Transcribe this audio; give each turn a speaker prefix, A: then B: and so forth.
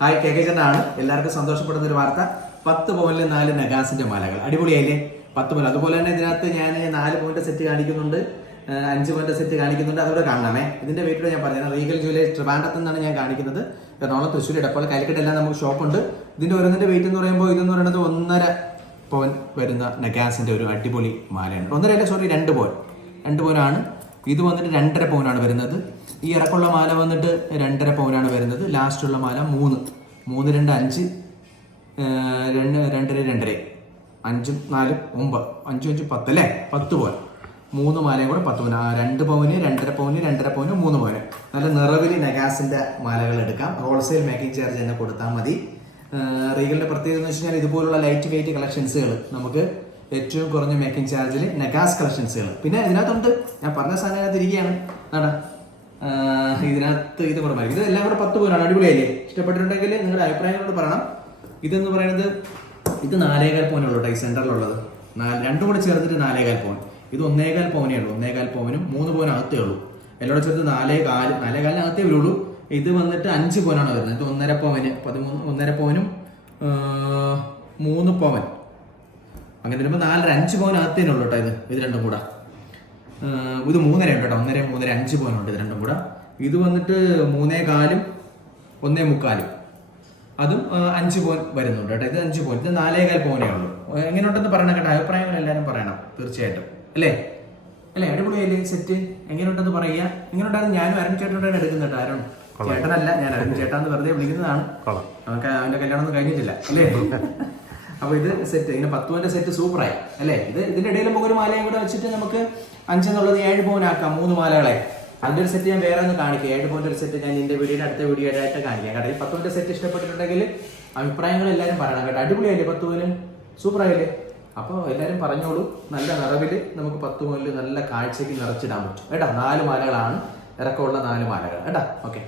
A: Hi K K ചന്ദ്രാണ് എല്ലാവർക്കും സന്തോഷപ്പെടുന്ന ഒരു വാർത്ത. പത്ത് പോയിന്റ് നാല് നഗാസിന്റെ മാലകൾ. അടിപൊളിയായില്ലേ? പത്ത് പോലെ അതുപോലെ തന്നെ ഇതിനകത്ത് ഞാൻ നാല് പോയിന്റ് സെറ്റ് കാണിക്കുന്നുണ്ട്. അഞ്ച് പോയിന്റ് സെറ്റ് കാണിക്കുന്നുണ്ട്. അതോടെ കാണണമേ. ഇതിന്റെ വീട്ടിൽ ഞാൻ പറഞ്ഞത് റീഗൽ ജുവലേഴ്സ് ട്രിവാൻഡത്ത് നിന്നാണ് ഞാൻ കാണിക്കുന്നത്. എറണാകുളം തൃശ്ശൂർ ഇടപ്പോൾ കാലിക്കട്ട് എല്ലാം നമുക്ക് ഷോപ്പുണ്ട്. ഇതിന്റെ ഓരോന്നിന്റെ വെയിറ്റ് എന്ന് പറയുമ്പോൾ ഇതെന്ന് പറയുന്നത് ഒന്നര പവൻ വരുന്ന നഗാസിന്റെ ഒരു അടിപൊളി മാലയാണ്. ഒന്നര അല്ല സോറി രണ്ട് പോയിന്റ് രണ്ട് പവനാണ്. ഇത് വന്നിട്ട് രണ്ടര പവനാണ് വരുന്നത്. ഈ ഇറക്കുള്ള മാല വന്നിട്ട് രണ്ടര പവനാണ് വരുന്നത്. ലാസ്റ്റുള്ള മാല മൂന്ന്. മൂന്ന് രണ്ട് അഞ്ച് രണ്ട് രണ്ടര രണ്ടര. അഞ്ചും നാലും ഒമ്പത്. അഞ്ചും അഞ്ചും പത്ത് അല്ലേ? പത്ത് പവൻ മൂന്ന് മാലയും കൂടെ പത്ത് പവന് രണ്ട് പവന് രണ്ടര പവന് രണ്ടര പവന് മൂന്ന് പവന് നല്ല നിറവിൽ നഗാസിന്റെ മാലകൾ എടുക്കാം. ഹോൾസെയിൽ മേക്കിംഗ് ചാർജ് തന്നെ കൊടുത്താൽ മതി. ഏർ റീഗലിന്റെ പ്രത്യേകത എന്ന് വെച്ച് കഴിഞ്ഞാൽ ഇതുപോലുള്ള ലൈറ്റ് വെയിറ്റ് കളക്ഷൻസുകൾ നമുക്ക് ഏറ്റവും കുറഞ്ഞ മേക്കിംഗ് ചാർജിൽ നഗാസ് കളക്ഷൻസുകൾ പിന്നെ ഇതിനകത്തുണ്ട്. ഞാൻ പറഞ്ഞ സാധനം ഇതിനകത്ത് ഇരിക്കുകയാണ്. ഇതിനകത്ത് ഇത് കുറവാണ് ഇത് എല്ലാം കൂടെ പത്ത് പോലാണ്. അടിപൊളിയായില്ലേ? ഇഷ്ടപ്പെട്ടിട്ടുണ്ടെങ്കിൽ നിങ്ങളുടെ അഭിപ്രായങ്ങളോട് പറയണം. ഇതെന്ന് പറയുന്നത് ഇത് നാലേകാൽ പോനുള്ളൂ കേട്ടോ ഈ സെന്ററിലുള്ളത് നാല് രണ്ടും കൂടെ ചേർത്തിട്ട് നാലേകാൽ പോൻ ഇത് ഒന്നേകാൽ പവനേ ഉള്ളൂ. ഒന്നേകാൽ പവനും മൂന്ന് പവനും ഉള്ളൂ. എല്ലാം ചേർത്ത് നാലേ കാൽ നാലേ കാലിനകത്തേ വരുള്ളൂ ഇത് വന്നിട്ട് അഞ്ച് പവനാണ് വരുന്നത്. ഇത് ഒന്നര പവന് പതിമൂന്ന് ഒന്നര പവനും മൂന്ന് പവൻ. അങ്ങനെ വരുമ്പോൾ നാലര അഞ്ച് ഉള്ളൂ കേട്ടോ ഇത്. ഇത് രണ്ടും കൂടെ. ഇത് മൂന്നര ഉണ്ട് കേട്ടോ. ഒന്നര മൂന്നര അഞ്ച് പവനുണ്ട് ഇത് രണ്ടും കൂടെ. ഇത് വന്നിട്ട് മൂന്നേ കാലും ഒന്നേ മുക്കാലും. അതും അഞ്ച് പോയിന്റ് വരുന്നുണ്ട് കേട്ടോ. ഇത് അഞ്ച് പോയിന്റ് ഇത് നാലേകാൽ പോയിനേ ഉള്ളൂ. എങ്ങനെയുണ്ടെന്ന് പറയണം കേട്ടോ. അഭിപ്രായങ്ങൾ എല്ലാവരും പറയണം തീർച്ചയായിട്ടും. അല്ലേ? അല്ലേ? അടിപൊളിയല്ലേ സെറ്റ് എങ്ങനെ ഉണ്ടെന്ന് പറയുക. എങ്ങനെയുണ്ടായിരുന്നു ഞാനും അരുൺ ചേട്ടനോടാണ് എടുക്കുന്നത് കേട്ടോ. അരുൺ ചേട്ടനല്ല ഞാൻ അരുൺ ചേട്ടാന്ന് വെറുതെ വിളിക്കുന്നതാണ്. നമുക്ക് അവന്റെ കല്യാണം ഒന്നും കഴിഞ്ഞിട്ടില്ല. അല്ലേ? അപ്പൊ ഇത് സെറ്റ് ഇങ്ങനെ പത്ത് പവന്റെ സെറ്റ് സൂപ്പറായി അല്ലേ? ഇത് ഇതിന്റെ ഇടയിൽ നമുക്ക് ഒരു മാലയും കൂടെ വെച്ചിട്ട് നമുക്ക് അഞ്ചെന്നുള്ളത് ഏഴ് പവനാക്കാം മൂന്ന് മാലകളെ. അതിന്റെ ഒരു സെറ്റ് ഞാൻ വേറെ ഒന്ന് കാണിക്കാം. ഏഴ് പോയിന്റ് ഒരു സെറ്റ് ഞാൻ ഇതിന്റെ വീഡിയോയുടെ അടുത്ത വീഡിയോ ആയിട്ട് കാണിക്കാം. കേട്ടോ ഈ പത്ത് സെറ്റ് ഇഷ്ടപ്പെട്ടിട്ടുണ്ടെങ്കിൽ അഭിപ്രായങ്ങൾ എല്ലാവരും പറയണം കേട്ടോ. അടിപൊളിയായില്ലേ പത്ത് പവന് സൂപ്പറായില്ലേ അപ്പോൾ എല്ലാവരും പറഞ്ഞോളൂ. നല്ല നിറവിൽ നമുക്ക് പത്ത് പവനിൽ നല്ല കാഴ്ചയ്ക്ക് നിറച്ചിടാൻ പറ്റും. കേട്ടോ? നാല് മാലകളാണ്. ഇറക്കമുള്ള നാല് മാലകൾ. കേട്ടോ? ഓക്കെ